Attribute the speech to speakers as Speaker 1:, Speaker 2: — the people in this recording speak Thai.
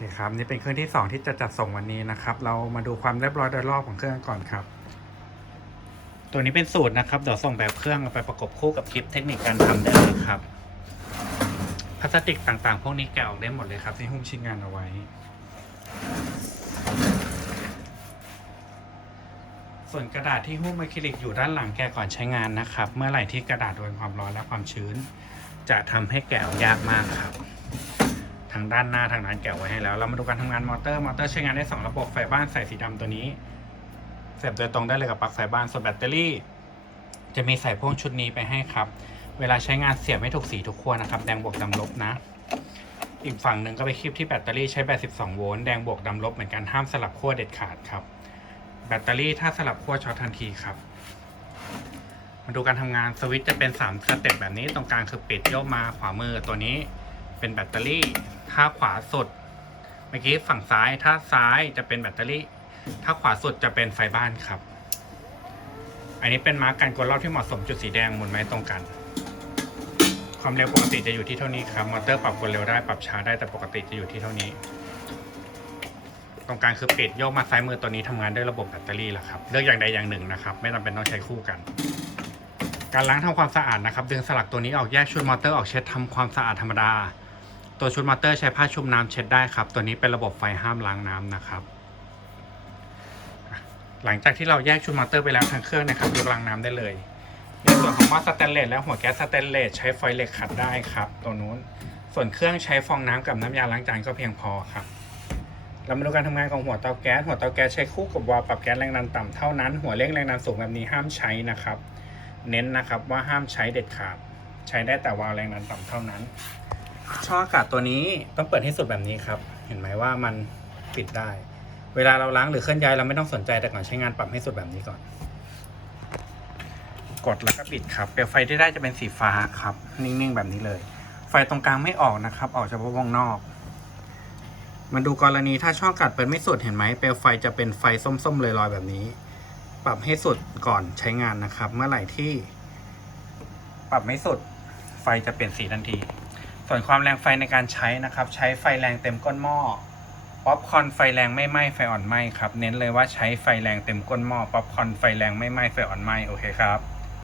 Speaker 1: เคครับ นี่เป็นเครื่องที่สองที่จะจัดส่งวันนี้นะครับ เรามาดูความเรียบร้อยโดยรอบของเครื่องก่อนครับ ตัวนี้เป็นสูตรนะครับเดี๋ยวส่งแบบเครื่องเอาไปประกบคู่กับคลิปเทคนิคการทำได้เลยครับพลาสติกต่างๆ พวกนี้แกะออกได้หมดเลยครับที่หุ้มชิ้นงานเอาไว้ส่วนกระดาษที่หุ้มอะคริลิกอยู่ด้านหลังแกะก่อนใช้งานนะครับ เมื่อไหร่ที่กระดาษโดนความร้อนและความชื้น จะทำให้แกะออกยากมากครับทางด้านหน้าทางนั้นแกะไว้ให้แล้ว เรามาดูการทำงานมอเตอร์ มอเตอร์ใช้งานได้ 2 ระบบไฟบ้านใส่สีดำตัวนี้ เสียบโดยตรงได้เลยกับปลั๊กไฟบ้าน ส่วนแบตเตอรี่ จะมีใส่พ่วงชุดนี้ไปให้ครับ เวลาใช้งานเสียบให้ถูกสีทุกขั้วนะครับ แดงบวกดำลบนะ อีกฝั่งหนึ่งก็ไปคลิปที่แบตเตอรี่ใช้แบต12 โวลต์ แดงบวกดำลบเหมือนกันห้ามสลับขั้วเด็ดขาดครับ แบตเตอรี่ถ้าสลับขั้วช็อตทันทีครับมาดูการทำงานสวิตช์จะเป็น 3 สเต็ปแบบนี้ตรงกลางคือปิดโยกมาขวามือตัวนี้เป็นแบตเตอรี่ ถ้าขวาสุดเมื่อกี้ฝั่งซ้าย ถ้าซ้ายจะเป็นแบตเตอรี่ ถ้าขวาสุดจะเป็นไฟบ้านครับ อันนี้เป็นมาร์กการกดรอบที่เหมาะสมจุดสีแดงหมุนไม้ตรงกัน ความเร็วปกติจะอยู่ที่เท่านี้ครับ มอเตอร์ปรับความเร็วได้ปรับช้าได้แต่ปกติจะอยู่ที่เท่านี้ ตรงกลางคือปิดโยกมาซ้ายมือตัวนี้ทำงานด้วยระบบแบตเตอรี่แล้วครับ เลือกอย่างใดอย่างหนึ่งนะครับ ไม่จำเป็นต้องใช้คู่กันการล้างทำความสะอาดนะครับดึงสลักตัวนี้ออกแยกชุดมอเตอร์ออกเช็ดทำความสะอาดธรรมดา ตัวชุดมอเตอร์ใช้ผ้าชุบน้ำเช็ดได้ครับ ตัวนี้เป็นระบบไฟห้ามล้างน้ำนะครับ หลังจากที่เราแยกชุดมอเตอร์ไปแล้วทางเครื่องนะครับยกล้างน้ำได้เลยในส่วนของหม้อสแตนเลสและหัวแก๊สสแตนเลสใช้ฟอยล์เหล็กขัดได้ครับ ตัวนู้น ส่วนเครื่องใช้ฟองน้ำกับน้ำยาล้างจานก็เพียงพอครับเรามาดูการทำงานของหัวเตาแก๊ส หัวเตาแก๊สใช้คู่กับวาล์วปรับแก๊สแรงดันต่ำเท่านั้น หัวเร่งแรงดันสูงแบบนี้ห้ามใช้นะครับ เน้นนะครับว่าห้ามใช้เด็ดขาด ใช้ได้แต่วาล์วแรงดันต่ำเท่านั้น ช่ออากาศตัวนี้ต้องเปิดให้สุดแบบนี้ครับ เห็นไหมว่ามันปิดได้ เวลาเราล้างหรือเคลื่อนย้ายเราไม่ต้องสนใจแต่ก่อนใช้งานปรับให้สุดแบบนี้ก่อน กดแล้วก็ปิดครับเปลวไฟที่ได้จะเป็นสีฟ้าครับ นิ่งๆแบบนี้เลย ไฟตรงกลางไม่ออกนะครับ ออกเฉพาะวงนอกมาดูกรณีถ้าช่องกัดเปิดไม่สุดเห็นไหมเปลวไฟจะเป็นไฟส้มๆเลอยๆแบบนี้ ปรับให้สุดก่อนใช้งานนะครับ เมื่อไหร่ที่ ปรับไม่สุด ไฟจะเปลี่ยนสีทันที ส่วนความแรงไฟในการใช้นะครับ ใช้ไฟแรงเต็มก้นหม้อป๊อปคอนไฟแรงไม่ไหม้ไฟอ่อนไหม้ครับ เน้นเลยว่าใช้ไฟแรงเต็มก้นหม้อป๊อปคอนไฟแรงไม่ไหม้ไฟอ่อนไหม้โอเคครับ